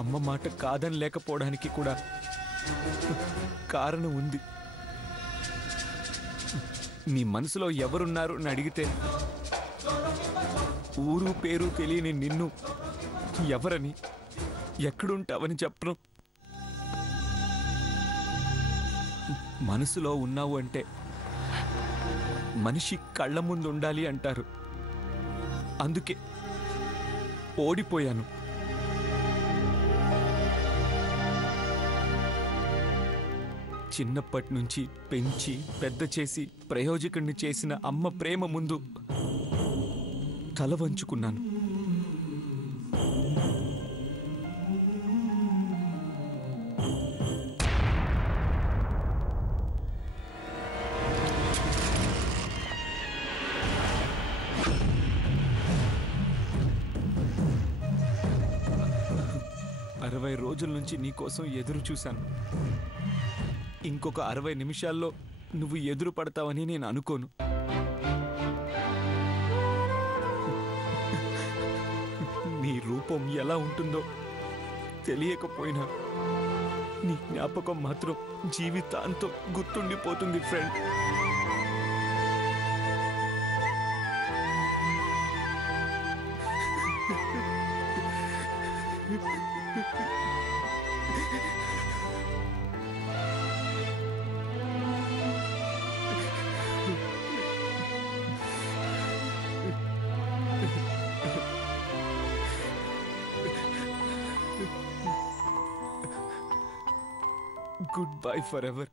అమ్మ మాట కాదని లేకపోవడానికి కూడా కారణం ఉంది. నీ మనసులో ఎవరున్నారు అని అడిగితే ఊరు పేరు తెలియని నిన్ను ఎవరని, ఎక్కడుంటావని చెప్పను. మనసులో ఉన్నావు అంటే మనిషి కళ్ళ ముందు ఉండాలి అంటారు. అందుకే ఓడిపోయాను. చిన్నప్పటి నుంచి పెంచి పెద్ద చేసి ప్రయోజకుడిని చేసిన అమ్మ ప్రేమ ముందు తల వంచుకున్నాను. అరవై రోజుల నుంచి నీకోసం ఎదురు చూశాను. ఇంకొక 60 నిమిషాల్లో నువ్వు ఎదురు పడతావని నేను అనుకోను. నీ రూపం ఎలా ఉంటుందో తెలియకపోయినా నీ జ్ఞాపకం మాత్రం జీవితాంతం గుర్తుండిపోతుంది ఫ్రెండ్. Goodbye forever.